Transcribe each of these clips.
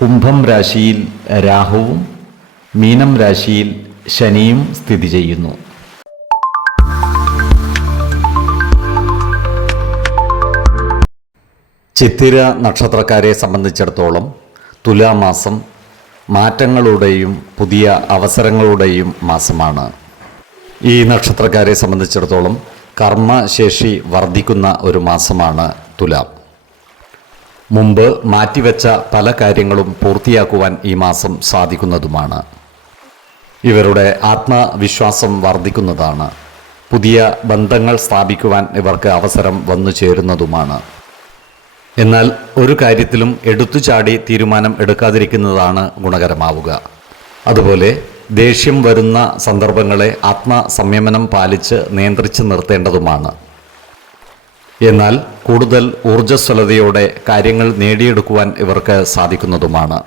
കുംഭം രാശിയിൽ രാഹുവും മീനം രാശിയിൽ ശനിയും സ്ഥിതി ചെയ്യുന്നു. ചിത്തിര നക്ഷത്രക്കാരെ സംബന്ധിച്ചിടത്തോളം തുലാമാസം മാറ്റങ്ങളുടെയും പുതിയ അവസരങ്ങളുടെയും മാസമാണ്. ഈ നക്ഷത്രക്കാരെ സംബന്ധിച്ചിടത്തോളം കർമ്മശേഷി വർദ്ധിക്കുന്ന ഒരു മാസമാണ് തുലാം. മുമ്പ് മാറ്റിവെച്ച പല കാര്യങ്ങളും പൂർത്തിയാക്കുവാൻ ഈ മാസം സാധിക്കുന്നതുമാണ്. ഇവരുടെ ആത്മവിശ്വാസം വർദ്ധിക്കുന്നതാണ്. പുതിയ ബന്ധങ്ങൾ സ്ഥാപിക്കുവാൻ ഇവർക്ക് അവസരം വന്നു ചേരുന്നതുമാണ്. എന്നാൽ ഒരു കാര്യത്തിലും എടുത്തുചാടി തീരുമാനം എടുക്കാതിരിക്കുന്നതാണ് ഗുണകരമാവുക. അതുപോലെ ദേഷ്യം വരുന്ന സന്ദർഭങ്ങളെ ആത്മസംയമനം പാലിച്ച് നിയന്ത്രിച്ച് നിർത്തേണ്ടതുമാണ്. എന്നാൽ കൂടുതൽ ഊർജസ്വലതയോടെ കാര്യങ്ങൾ നേടിയെടുക്കുവാൻ ഇവർക്ക് സാധിക്കുന്നതുമാണ്.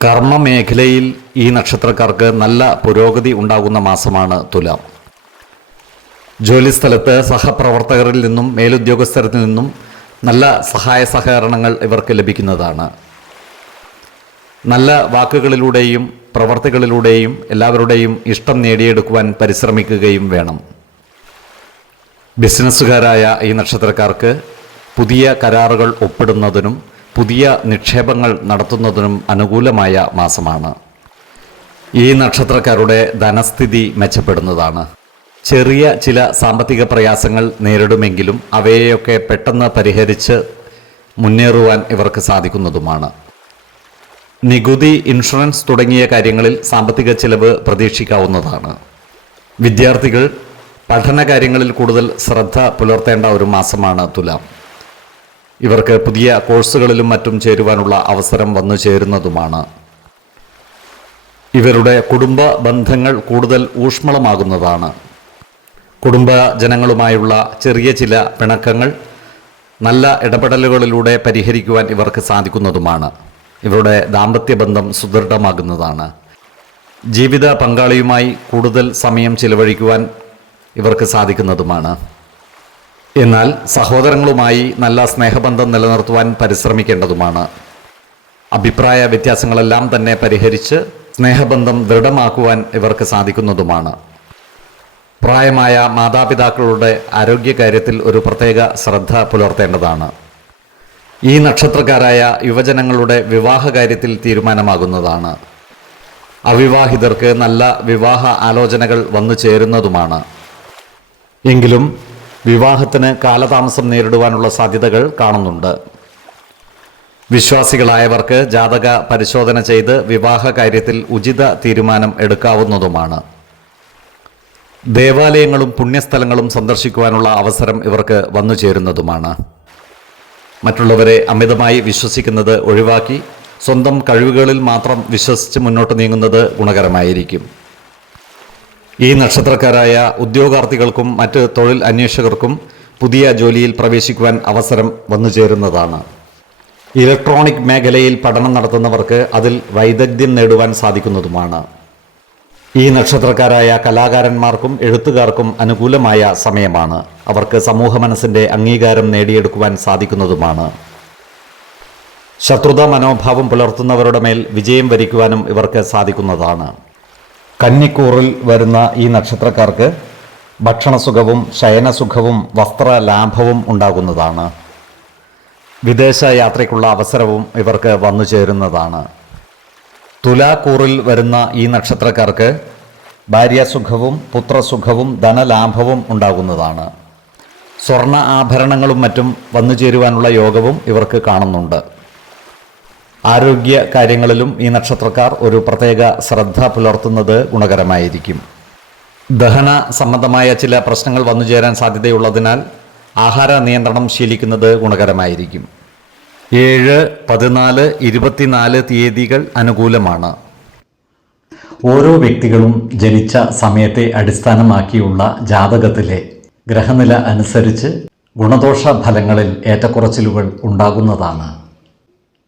കർമ്മമേഖലയിൽ ഈ നക്ഷത്രക്കാർക്ക് നല്ല പുരോഗതി ഉണ്ടാകുന്ന മാസമാണ് തുലാം. ജോലിസ്ഥലത്ത് സഹപ്രവർത്തകരിൽ നിന്നും മേലുദ്യോഗസ്ഥരിൽ നിന്നും നല്ല സഹായ സഹകരണങ്ങൾ ഇവർക്ക് ലഭിക്കുന്നതാണ്. നല്ല വാക്കുകളിലൂടെയും പ്രവർത്തികളിലൂടെയും എല്ലാവരുടെയും ഇഷ്ടം നേടിയെടുക്കുവാൻ പരിശ്രമിക്കുകയും വേണം. ബിസിനസ്സുകാരായ ഈ നക്ഷത്രക്കാർക്ക് പുതിയ കരാറുകൾ ഒപ്പിടുന്നതിനും പുതിയ നിക്ഷേപങ്ങൾ നടത്തുന്നതിനും അനുകൂലമായ മാസമാണ്. ഈ നക്ഷത്രക്കാരുടെ ധനസ്ഥിതി മെച്ചപ്പെടുന്നതാണ്. ചെറിയ ചില സാമ്പത്തിക പ്രയാസങ്ങൾ നേരിടുമെങ്കിലും അവയെയൊക്കെ പെട്ടെന്ന് പരിഹരിച്ച് മുന്നേറുവാൻ ഇവർക്ക് സാധിക്കുന്നതുമാണ്. നികുതി ഇൻഷുറൻസ് തുടങ്ങിയ കാര്യങ്ങളിൽ സാമ്പത്തിക ചിലവ് പ്രതീക്ഷിക്കാവുന്നതാണ്. വിദ്യാർത്ഥികൾ പഠന കാര്യങ്ങളിൽ കൂടുതൽ ശ്രദ്ധ പുലർത്തേണ്ട ഒരു മാസമാണ് തുലാം. ഇവർക്ക് പുതിയ കോഴ്സുകളിലും മറ്റും ചേരുവാനുള്ള അവസരം വന്നു ചേരുന്നതുമാണ്. ഇവരുടെ കുടുംബ ബന്ധങ്ങൾ കൂടുതൽ ഊഷ്മളമാകുന്നതാണ്. കുടുംബ ജനങ്ങളുമായുള്ള ചെറിയ ചില പിണക്കങ്ങൾ നല്ല ഇടപെടലുകളിലൂടെ പരിഹരിക്കുവാൻ ഇവർക്ക് സാധിക്കുന്നതുമാണ്. ഇവരുടെ ദാമ്പത്യ ബന്ധം സുദൃഢമാകുന്നതാണ്. ജീവിത പങ്കാളിയുമായി കൂടുതൽ സമയം ചിലവഴിക്കുവാൻ ഇവർക്ക് സാധിക്കുന്നതുമാണ്. എന്നാൽ സഹോദരങ്ങളുമായി നല്ല സ്നേഹബന്ധം നിലനിർത്തുവാൻ പരിശ്രമിക്കേണ്ടതുമാണ്. അഭിപ്രായ വ്യത്യാസങ്ങളെല്ലാം തന്നെ പരിഹരിച്ച് സ്നേഹബന്ധം ദൃഢമാക്കുവാൻ ഇവർക്ക് സാധിക്കുന്നതുമാണ്. പ്രായമായ മാതാപിതാക്കളുടെ ആരോഗ്യകാര്യത്തിൽ ഒരു പ്രത്യേക ശ്രദ്ധ പുലർത്തേണ്ടതാണ്. ഈ നക്ഷത്രക്കാരായ യുവജനങ്ങളുടെ വിവാഹ കാര്യത്തിൽ തീരുമാനമാകുന്നതാണ്. അവിവാഹിതർക്ക് നല്ല വിവാഹ ആലോചനകൾ വന്നു ചേരുന്നതുമാണ് എങ്കിലും വിവാഹത്തിന് കാലതാമസം നേരിടുവാനുള്ള സാധ്യതകൾ കാണുന്നുണ്ട്. വിശ്വാസികളായവർക്ക് ജാതക പരിശോധന ചെയ്ത് വിവാഹ കാര്യത്തിൽ ഉചിത തീരുമാനം എടുക്കാവുന്നതുമാണ്. ദേവാലയങ്ങളും പുണ്യസ്ഥലങ്ങളും സന്ദർശിക്കുവാനുള്ള അവസരം ഇവർക്ക് വന്നു ചേരുന്നതുമാണ്. മറ്റുള്ളവരെ അമിതമായി വിശ്വസിക്കുന്നത് ഒഴിവാക്കി സ്വന്തം കഴിവുകളിൽ മാത്രം വിശ്വസിച്ച് മുന്നോട്ട് നീങ്ങുന്നത് ഗുണകരമായിരിക്കും. ഈ നക്ഷത്രക്കാരായ ഉദ്യോഗാർത്ഥികൾക്കും മറ്റ് തൊഴിൽ അന്വേഷകർക്കും പുതിയ ജോലിയിൽ പ്രവേശിക്കുവാൻ അവസരം വന്നു ചേരുന്നതാണ്. ഇലക്ട്രോണിക് മേഖലയിൽ പഠനം നടത്തുന്നവർക്ക് അതിൽ വൈദഗ്ധ്യം നേടുവാൻ സാധിക്കുന്നതുമാണ്. ഈ നക്ഷത്രക്കാരായ കലാകാരന്മാർക്കും എഴുത്തുകാർക്കും അനുകൂലമായ സമയമാണ്. അവർക്ക് സമൂഹ മനസ്സിന്റെ അംഗീകാരം നേടിയെടുക്കുവാൻ സാധിക്കുന്നതുമാണ്. ശത്രുത മനോഭാവം പുലർത്തുന്നവരുടെ മേൽ വിജയം വരിക്കുവാനും ഇവർക്ക് സാധിക്കുന്നതാണ്. കന്നിക്കൂറിൽ വരുന്ന ഈ നക്ഷത്രക്കാർക്ക് ഭക്ഷണസുഖവും ശയനസുഖവും വസ്ത്രലാഭവും ഉണ്ടാകുന്നതാണ്. വിദേശ യാത്രയ്ക്കുള്ള അവസരവും ഇവർക്ക് വന്നു ചേരുന്നതാണ്. തുലാക്കൂറിൽ വരുന്ന ഈ നക്ഷത്രക്കാർക്ക് ഭാര്യാസുഖവും പുത്രസുഖവും ധനലാഭവും ഉണ്ടാകുന്നതാണ്. സ്വർണ ആഭരണങ്ങളും മറ്റും വന്നു ചേരുവാനുള്ള യോഗവും ഇവർക്ക് കാണുന്നുണ്ട്. ആരോഗ്യ കാര്യങ്ങളിലും ഈ നക്ഷത്രക്കാർ ഒരു പ്രത്യേക ശ്രദ്ധ പുലർത്തുന്നത് ഗുണകരമായിരിക്കും. ദഹന സംബന്ധമായ ചില പ്രശ്നങ്ങൾ വന്നു ചേരാൻ സാധ്യതയുള്ളതിനാൽ ആഹാര നിയന്ത്രണം ശീലിക്കുന്നത് ഗുണകരമായിരിക്കും. ഏഴ് പതിനാല് ഇരുപത്തിനാല് തീയതികൾ അനുകൂലമാണ്. ഓരോ വ്യക്തികളും ജനിച്ച സമയത്തെ അടിസ്ഥാനമാക്കിയുള്ള ജാതകത്തിലെ ഗ്രഹനില അനുസരിച്ച് ഗുണദോഷ ഫലങ്ങളിൽ ഏറ്റക്കുറച്ചിലുകൾ ഉണ്ടാകുന്നതാണ്.